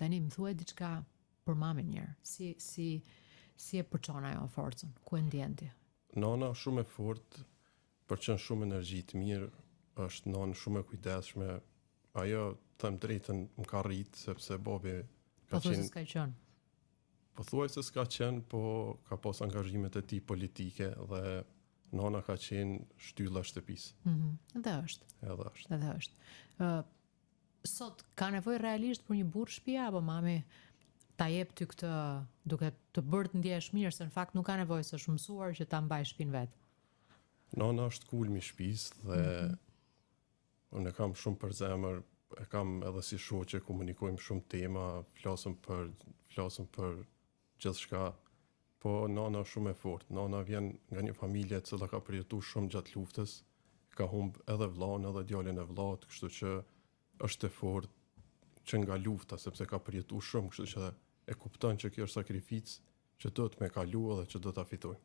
Tani më thuaj diçka për mamën njerë. Si e përçon ajo forcën? Ku e ndjen ti? Nana shumë e fortë, përçon shumë energji të mirë, është nanë shumë e kujdesshme. Ajo, them drejtën, më ka rritë, sepse babi ka qenë... s'ka qenë. Po thuaj se s'ka qenë, po ka pas angazhimet e tij politike dhe nana ka qenë shtylla e shtëpisë. Edhe është. Edhe është. Sot ka nevojë realisht për një burrë shtëpia apo mami ta jep ty këtë duke të bërë të ndjesh mirë se në fakt nuk ka nevojë se është mësuar që ta mbaj shtëpinë vet. Nana është kulmi i shtëpisë dhe unë e kam shumë për zemër, e kam edhe si shoqe, komunikojmë shumë tema, flasim për gjithçka. Po nana është shumë e fortë. Nana vjen nga një familje e cila ka përjetuar shumë gjatë luftës, ka humb edhe vllahun edhe djalin e vllahut, kështu që është e fortë që nga lufta, sepse ka përjetuar shumë, kështu që e kupton që kjo është sakrificë që do të me kalu edhe që do ta fitojmë.